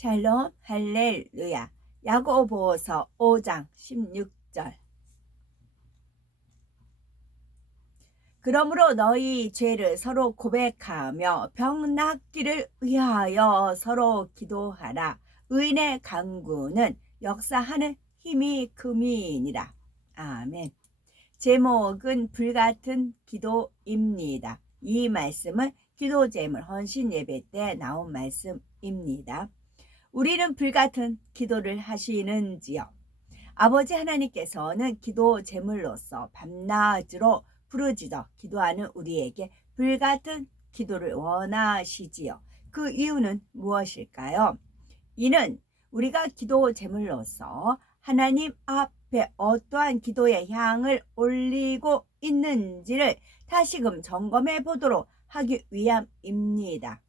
샬롬 할렐루야. 야고보서 5장 16절. 그러므로 너희 죄를 서로 고백하며 병 낫기를 위하여 서로 기도하라. 의인의 간구는 역사하는 힘이 큼이니라. 아멘. 제목은 불같은 기도입니다. 이 말씀은 기도제물 헌신 예배 때 나온 말씀입니다. 우리는 불같은 기도를 하시는지요? 아버지 하나님께서는 기도 제물로서 밤낮으로 부르짖어 기도하는 우리에게 불같은 기도를 원하시지요. 그 이유는 무엇일까요? 이는 우리가 기도 제물로서 하나님 앞에 어떠한 기도의 향을 올리고 있는지를 다시금 점검해 보도록 하기 위함입니다.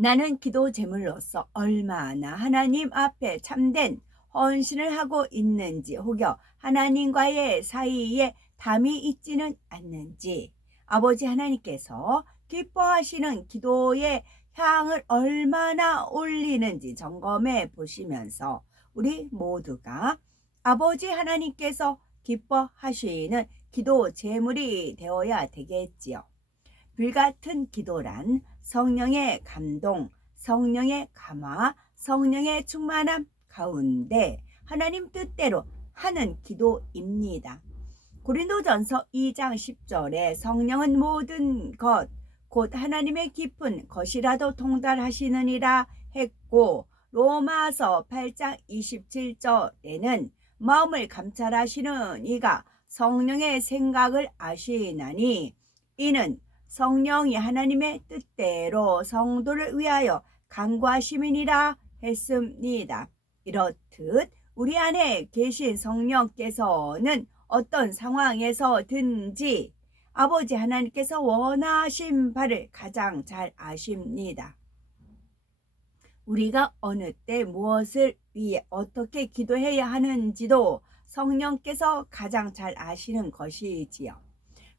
나는 기도 제물로서 얼마나 하나님 앞에 참된 헌신을 하고 있는지, 혹여 하나님과의 사이에 담이 있지는 않는지, 아버지 하나님께서 기뻐하시는 기도의 향을 얼마나 올리는지 점검해 보시면서 우리 모두가 아버지 하나님께서 기뻐하시는 기도 제물이 되어야 되겠지요. 불같은 기도란 성령의 감동, 성령의 감화, 성령의 충만함 가운데 하나님 뜻대로 하는 기도입니다. 고린도전서 2장 10절에 성령은 모든 것, 곧 하나님의 깊은 것이라도 통달하시느니라 했고, 로마서 8장 27절에는 마음을 감찰하시는 이가 성령의 생각을 아시나니 이는 성령이 하나님의 뜻대로 성도를 위하여 간구하심이니라 했습니다. 이렇듯 우리 안에 계신 성령께서는 어떤 상황에서든지 아버지 하나님께서 원하신 바를 가장 잘 아십니다. 우리가 어느 때 무엇을 위해 어떻게 기도해야 하는지도 성령께서 가장 잘 아시는 것이지요.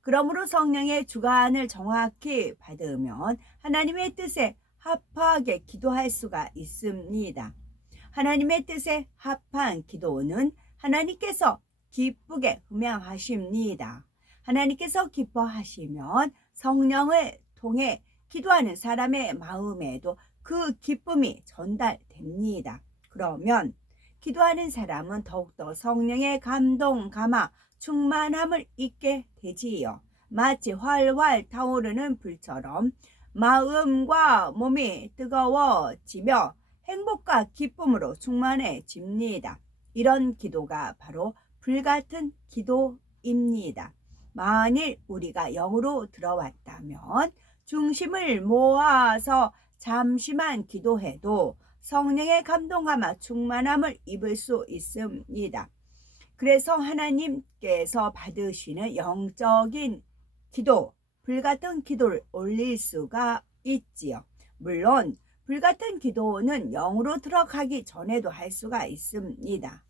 그러므로 성령의 주관을 정확히 받으면 하나님의 뜻에 합하게 기도할 수가 있습니다. 하나님의 뜻에 합한 기도는 하나님께서 기쁘게 흠양하십니다. 하나님께서 기뻐하시면 성령을 통해 기도하는 사람의 마음에도 그 기쁨이 전달됩니다. 그러면 기도하는 사람은 더욱더 성령의 감동, 감화, 충만함을 잊게 되지요. 마치 활활 타오르는 불처럼 마음과 몸이 뜨거워지며 행복과 기쁨으로 충만해집니다. 이런 기도가 바로 불같은 기도입니다. 만일 우리가 영으로 들어왔다면 중심을 모아서 잠시만 기도해도 성령의 감동감화 충만함을 입을 수 있습니다. 그래서 하나님께서 받으시는 영적인 기도, 불같은 기도를 올릴 수가 있지요. 물론 불같은 기도는 영으로 들어가기 전에도 할 수가 있습니다.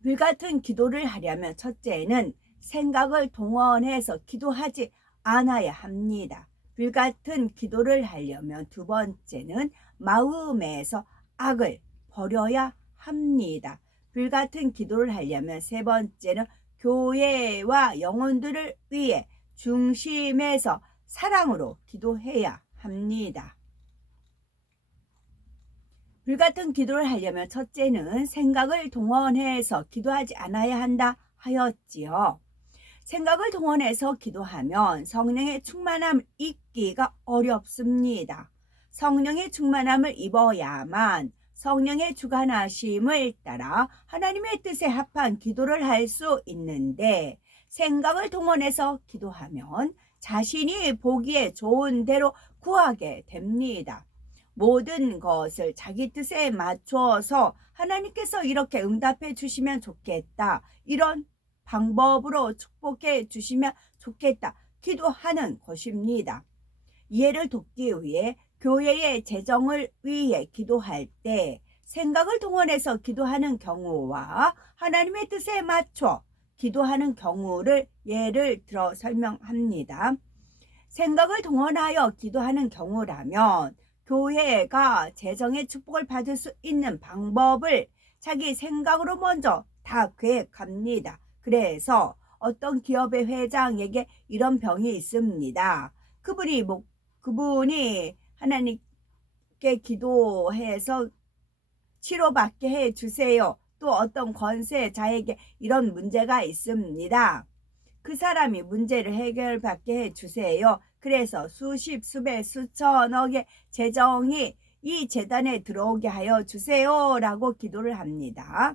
불같은 기도를 하려면 첫째는 생각을 동원해서 기도하지 않아야 합니다. 불같은 기도를 하려면 두 번째는 마음에서 악을 버려야 합니다. 불같은 기도를 하려면 세 번째는 교회와 영혼들을 위해 중심에서 사랑으로 기도해야 합니다. 불같은 기도를 하려면 첫째는 생각을 동원해서 기도하지 않아야 한다 하였지요. 생각을 동원해서 기도하면 성령의 충만함을 입기가 어렵습니다. 성령의 충만함을 입어야만 성령의 주관하심을 따라 하나님의 뜻에 합한 기도를 할 수 있는데, 생각을 동원해서 기도하면 자신이 보기에 좋은 대로 구하게 됩니다. 모든 것을 자기 뜻에 맞춰서 하나님께서 이렇게 응답해 주시면 좋겠다, 이런 방법으로 축복해 주시면 좋겠다 기도하는 것입니다. 이해를 돕기 위해 교회의 재정을 위해 기도할 때 생각을 동원해서 기도하는 경우와 하나님의 뜻에 맞춰 기도하는 경우를 예를 들어 설명합니다. 생각을 동원하여 기도하는 경우라면 교회가 재정의 축복을 받을 수 있는 방법을 자기 생각으로 먼저 다 계획합니다. 그래서 어떤 기업의 회장에게 이런 병이 있습니다. 그분이 하나님께 기도해서 치료받게 해 주세요. 또 어떤 권세자에게 이런 문제가 있습니다. 그 사람이 문제를 해결받게 해 주세요. 그래서 수십, 수백, 수천억의 재정이 이 재단에 들어오게 하여 주세요. 라고 기도를 합니다.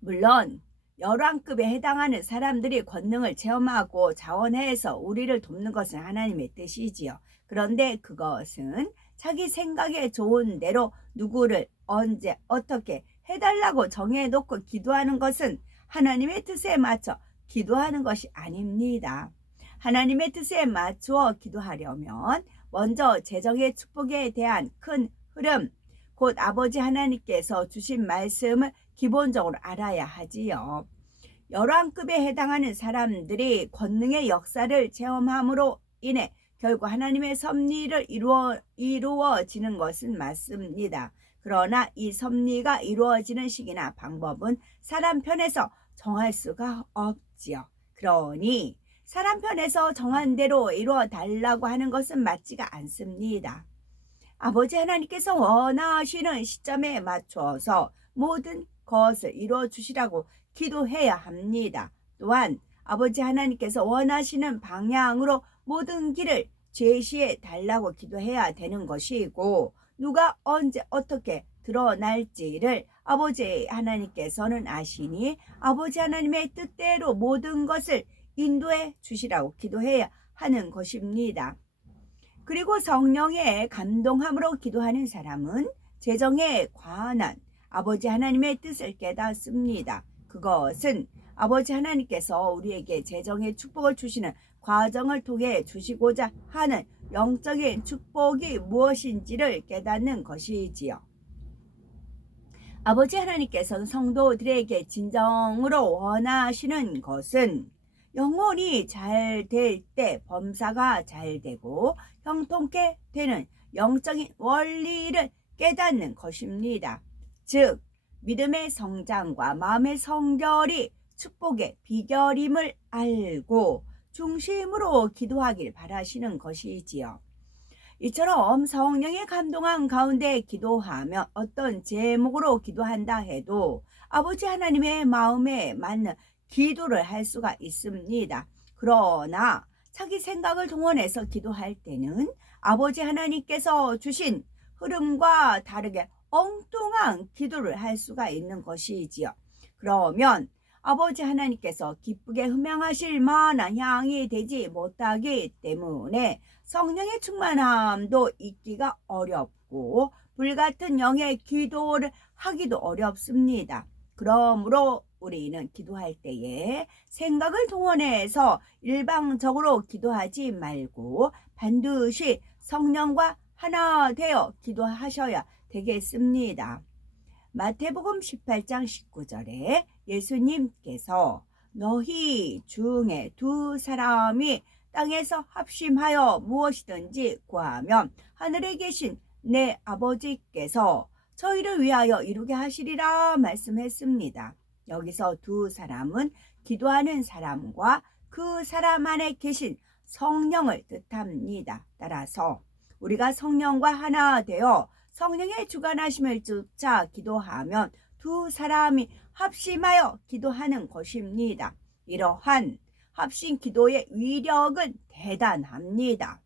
물론 열왕급에 해당하는 사람들이 권능을 체험하고 자원해서 우리를 돕는 것은 하나님의 뜻이지요. 그런데 그것은 자기 생각에 좋은 대로 누구를 언제 어떻게 해달라고 정해놓고 기도하는 것은 하나님의 뜻에 맞춰 기도하는 것이 아닙니다. 하나님의 뜻에 맞추어 기도하려면 먼저 재정의 축복에 대한 큰 흐름, 곧 아버지 하나님께서 주신 말씀을 기본적으로 알아야 하지요. 열왕급에 해당하는 사람들이 권능의 역사를 체험함으로 인해 결국 하나님의 섭리를 이루어지는 것은 맞습니다. 그러나 이 섭리가 이루어지는 시기나 방법은 사람 편에서 정할 수가 없지요. 그러니 사람 편에서 정한 대로 이루어 달라고 하는 것은 맞지가 않습니다. 아버지 하나님께서 원하시는 시점에 맞춰서 모든 것을 이루어 주시라고 기도해야 합니다. 또한 아버지 하나님께서 원하시는 방향으로 모든 길을 제시해 달라고 기도해야 되는 것이고, 누가 언제 어떻게 드러날지를 아버지 하나님께서는 아시니 아버지 하나님의 뜻대로 모든 것을 인도해 주시라고 기도해야 하는 것입니다. 그리고 성령의 감동함으로 기도하는 사람은 재정에 관한 아버지 하나님의 뜻을 깨닫습니다. 그것은 아버지 하나님께서 우리에게 재정의 축복을 주시는 과정을 통해 주시고자 하는 영적인 축복이 무엇인지를 깨닫는 것이지요. 아버지 하나님께서는 성도들에게 진정으로 원하시는 것은 영혼이 잘 될 때 범사가 잘 되고 형통케 되는 영적인 원리를 깨닫는 것입니다. 즉 믿음의 성장과 마음의 성결이 축복의 비결임을 알고 중심으로 기도하길 바라시는 것이지요. 이처럼 성령의 감동한 가운데 기도하며 어떤 제목으로 기도한다 해도 아버지 하나님의 마음에 맞는 기도를 할 수가 있습니다. 그러나 자기 생각을 동원해서 기도할 때는 아버지 하나님께서 주신 흐름과 다르게 엉뚱한 기도를 할 수가 있는 것이지요. 그러면 아버지 하나님께서 기쁘게 흠양하실 만한 향이 되지 못하기 때문에 성령의 충만함도 있기가 어렵고 불같은 영의 기도를 하기도 어렵습니다. 그러므로 우리는 기도할 때에 생각을 동원해서 일방적으로 기도하지 말고 반드시 성령과 하나 되어 기도하셔야 되겠습니다. 마태복음 18장 19절에 예수님께서 너희 중에 두 사람이 땅에서 합심하여 무엇이든지 구하면 하늘에 계신 내 아버지께서 저희를 위하여 이루게 하시리라 말씀했습니다. 여기서 두 사람은 기도하는 사람과 그 사람 안에 계신 성령을 뜻합니다. 따라서 우리가 성령과 하나 되어 성령의 주관하심을 쫓아 기도하면 두 사람이 합심하여 기도하는 것입니다. 이러한 합심 기도의 위력은 대단합니다.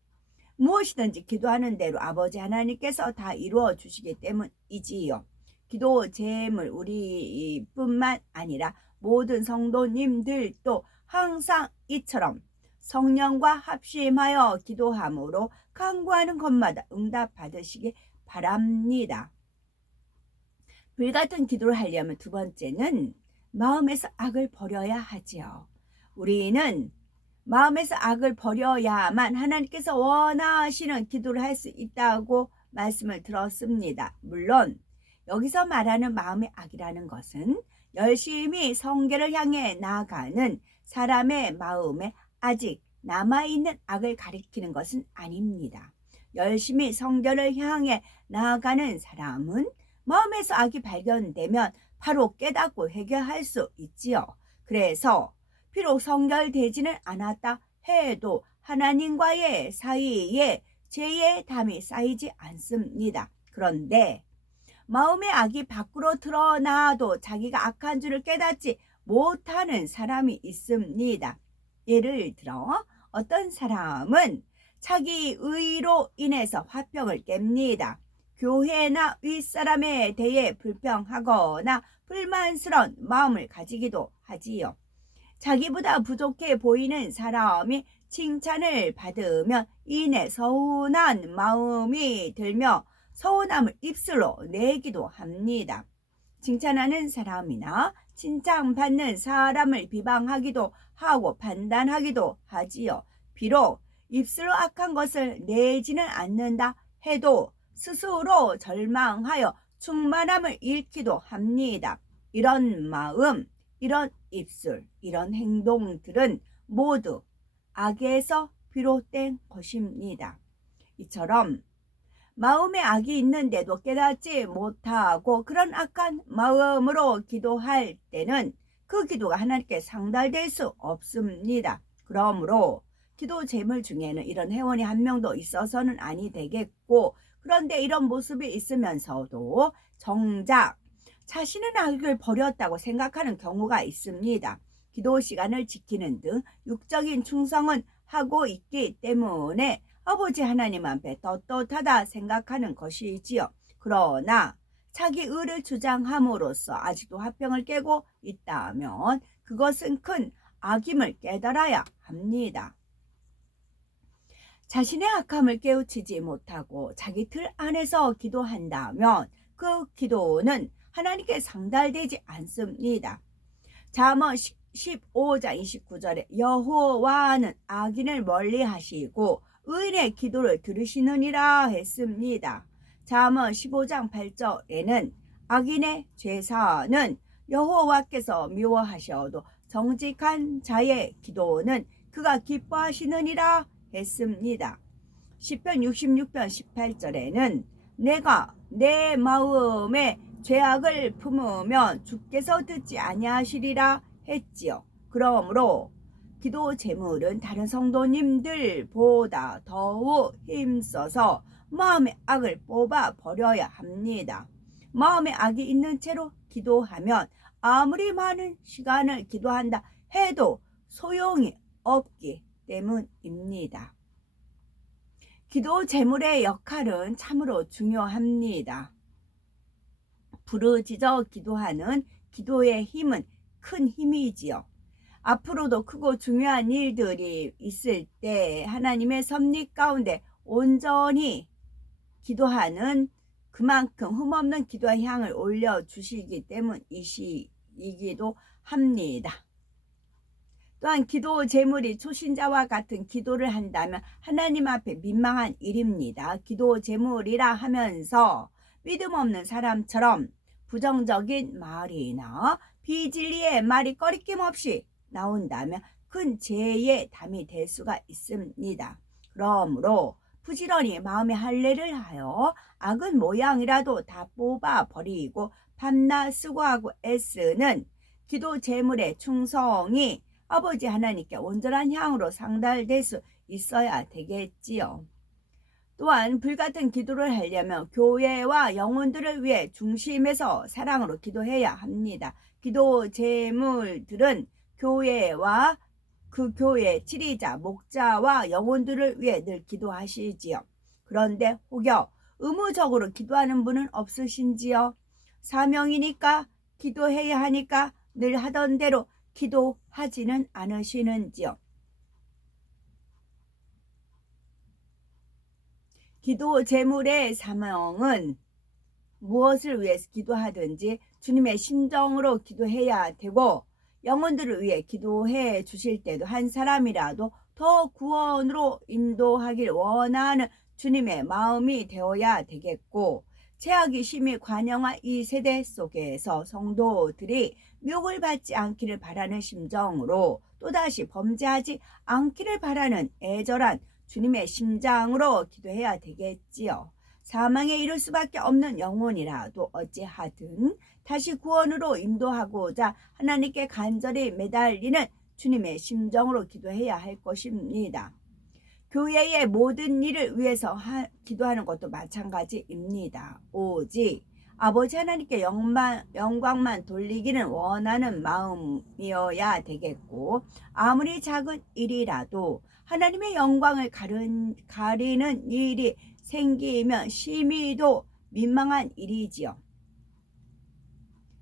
무엇이든지 기도하는 대로 아버지 하나님께서 다 이루어 주시기 때문이지요. 기도 제물 우리뿐만 아니라 모든 성도님들도 항상 이처럼 성령과 합심하여 기도함으로 간구하는 것마다 응답 받으시기 바랍니다. 불같은 기도를 하려면 두 번째는 마음에서 악을 버려야 하지요. 우리는 마음에서 악을 버려야만 하나님께서 원하시는 기도를 할 수 있다고 말씀을 들었습니다. 물론 여기서 말하는 마음의 악이라는 것은 열심히 성결을 향해 나아가는 사람의 마음에 아직 남아있는 악을 가리키는 것은 아닙니다. 열심히 성결을 향해 나아가는 사람은 마음에서 악이 발견되면 바로 깨닫고 해결할 수 있지요. 그래서 비록 성결되지는 않았다 해도 하나님과의 사이에 죄의 담이 쌓이지 않습니다. 그런데 마음의 악이 밖으로 드러나도 자기가 악한 줄을 깨닫지 못하는 사람이 있습니다. 예를 들어 어떤 사람은 자기 의로 인해서 화평을 깹니다. 교회나 윗사람에 대해 불평하거나 불만스러운 마음을 가지기도 하지요. 자기보다 부족해 보이는 사람이 칭찬을 받으면 이내 서운한 마음이 들며 서운함을 입술로 내기도 합니다. 칭찬하는 사람이나 칭찬받는 사람을 비방하기도 하고 판단하기도 하지요. 비록 입술로 악한 것을 내지는 않는다 해도 스스로 절망하여 충만함을 잃기도 합니다. 이런 마음, 이런 입술, 이런 행동들은 모두 악에서 비롯된 것입니다. 이처럼 마음에 악이 있는데도 깨닫지 못하고 그런 악한 마음으로 기도할 때는 그 기도가 하나님께 상달될 수 없습니다. 그러므로 기도 제물 중에는 이런 회원이 한 명도 있어서는 아니 되겠고, 그런데 이런 모습이 있으면서도 정작 자신은 악을 버렸다고 생각하는 경우가 있습니다. 기도 시간을 지키는 등 육적인 충성은 하고 있기 때문에 아버지 하나님 앞에 떳떳하다 생각하는 것이지요. 그러나 자기 의를 주장함으로써 아직도 화평을 깨고 있다면 그것은 큰 악임을 깨달아야 합니다. 자신의 악함을 깨우치지 못하고 자기 틀 안에서 기도한다면 그 기도는 하나님께 상달되지 않습니다. 잠언 15장 29절에 여호와는 악인을 멀리하시고 의인의 기도를 들으시느니라 했습니다. 잠언 15장 8절에는 악인의 죄사는 여호와께서 미워하셔도 정직한 자의 기도는 그가 기뻐하시느니라 했습니다. 시편 66편 18절에는 내가 내 마음에 죄악을 품으면 주께서 듣지 아니하시리라 했지요. 그러므로 기도 제물은 다른 성도님들보다 더욱 힘써서 마음의 악을 뽑아 버려야 합니다. 마음에 악이 있는 채로 기도하면 아무리 많은 시간을 기도한다 해도 소용이 없기 때문입니다. 기도 제물의 역할은 참으로 중요합니다. 부르짖어 기도하는 기도의 힘은 큰 힘이지요. 앞으로도 크고 중요한 일들이 있을 때 하나님의 섭리 가운데 온전히 기도하는 그만큼 흠없는 기도의 향을 올려주시기 때문이기도 합니다. 또한 기도 제물이 초신자와 같은 기도를 한다면 하나님 앞에 민망한 일입니다. 기도 제물이라 하면서 믿음 없는 사람처럼 부정적인 말이나 비진리의 말이 꺼리낌 없이 나온다면 큰 죄의 담이 될 수가 있습니다. 그러므로 부지런히 마음의 할례를 하여 악은 모양이라도 다 뽑아 버리고 밤낮 수고하고 애쓰는 기도 제물의 충성이 아버지 하나님께 온전한 향으로 상달될 수 있어야 되겠지요. 또한 불같은 기도를 하려면 교회와 영혼들을 위해 중심에서 사랑으로 기도해야 합니다. 기도 제물들은 교회와 그 교회 지리자, 목자와 영혼들을 위해 늘 기도하시지요. 그런데 혹여 의무적으로 기도하는 분은 없으신지요? 사명이니까 기도해야 하니까 늘 하던 대로 기도하지는 않으시는지요? 기도 제물의 사명은 무엇을 위해서 기도하든지 주님의 심정으로 기도해야 되고, 영혼들을 위해 기도해 주실 때도 한 사람이라도 더 구원으로 인도하길 원하는 주님의 마음이 되어야 되겠고, 죄악이 심히 관영한 이 세대 속에서 성도들이 미혹을 받지 않기를 바라는 심정으로 또다시 범죄하지 않기를 바라는 애절한 주님의 심장으로 기도해야 되겠지요. 사망에 이를 수밖에 없는 영혼이라도 어찌하든 다시 구원으로 인도하고자 하나님께 간절히 매달리는 주님의 심정으로 기도해야 할 것입니다. 교회의 모든 일을 위해서 기도하는 것도 마찬가지입니다. 오직 아버지 하나님께 영광만 돌리기는 원하는 마음이어야 되겠고, 아무리 작은 일이라도 하나님의 영광을 가리는 일이 생기면 심히도 민망한 일이지요.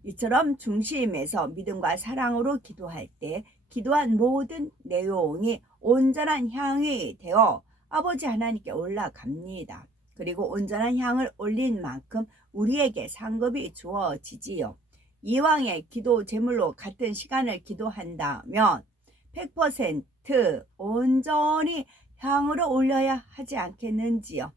이처럼 중심에서 믿음과 사랑으로 기도할 때 기도한 모든 내용이 온전한 향이 되어 아버지 하나님께 올라갑니다. 그리고 온전한 향을 올린 만큼 우리에게 상급이 주어지지요. 이왕의 기도 제물로 같은 시간을 기도한다면 100% 온전히 향으로 올려야 하지 않겠는지요.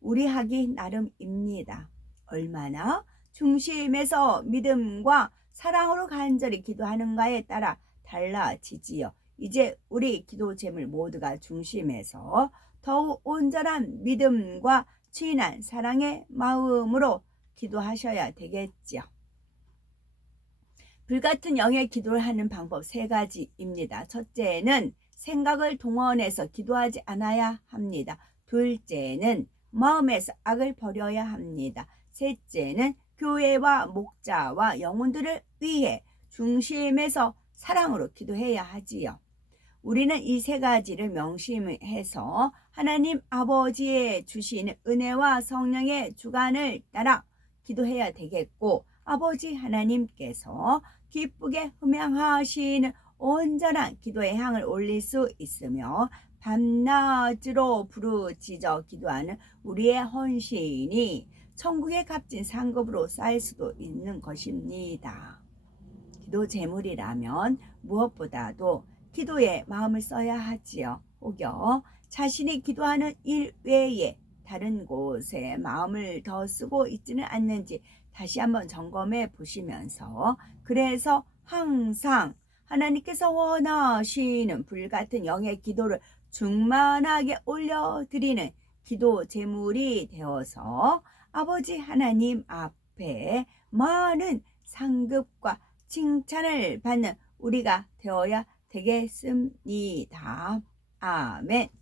우리 하기 나름입니다. 얼마나 중심에서 믿음과 사랑으로 간절히 기도하는가에 따라 달라지지요. 이제 우리 기도 제물 모두가 중심에서 더욱 온전한 믿음과 진한 사랑의 마음으로 기도하셔야 되겠지요. 불같은 영의 기도를 하는 방법 3가지입니다. 첫째는 생각을 동원해서 기도하지 않아야 합니다. 둘째는 마음에서 악을 버려야 합니다. 셋째는 교회와 목자와 영혼들을 위해 중심에서 사랑으로 기도해야 하지요. 우리는 이 3가지를 명심해서 하나님 아버지의 주시는 은혜와 성령의 주관을 따라 기도해야 되겠고, 아버지 하나님께서 기쁘게 흠양하시는 온전한 기도의 향을 올릴 수 있으며, 밤낮으로 부르짖어 기도하는 우리의 헌신이 천국의 값진 상급으로 쌓일 수도 있는 것입니다. 기도 제물이라면 무엇보다도 기도에 마음을 써야 하지요. 혹여 자신이 기도하는 일 외에 다른 곳에 마음을 더 쓰고 있지는 않는지 다시 한번 점검해 보시면서, 그래서 항상 하나님께서 원하시는 불같은 영의 기도를 충만하게 올려드리는 기도 제물이 되어서 아버지 하나님 앞에 많은 상급과 칭찬을 받는 우리가 되어야 되겠습니다. 아멘.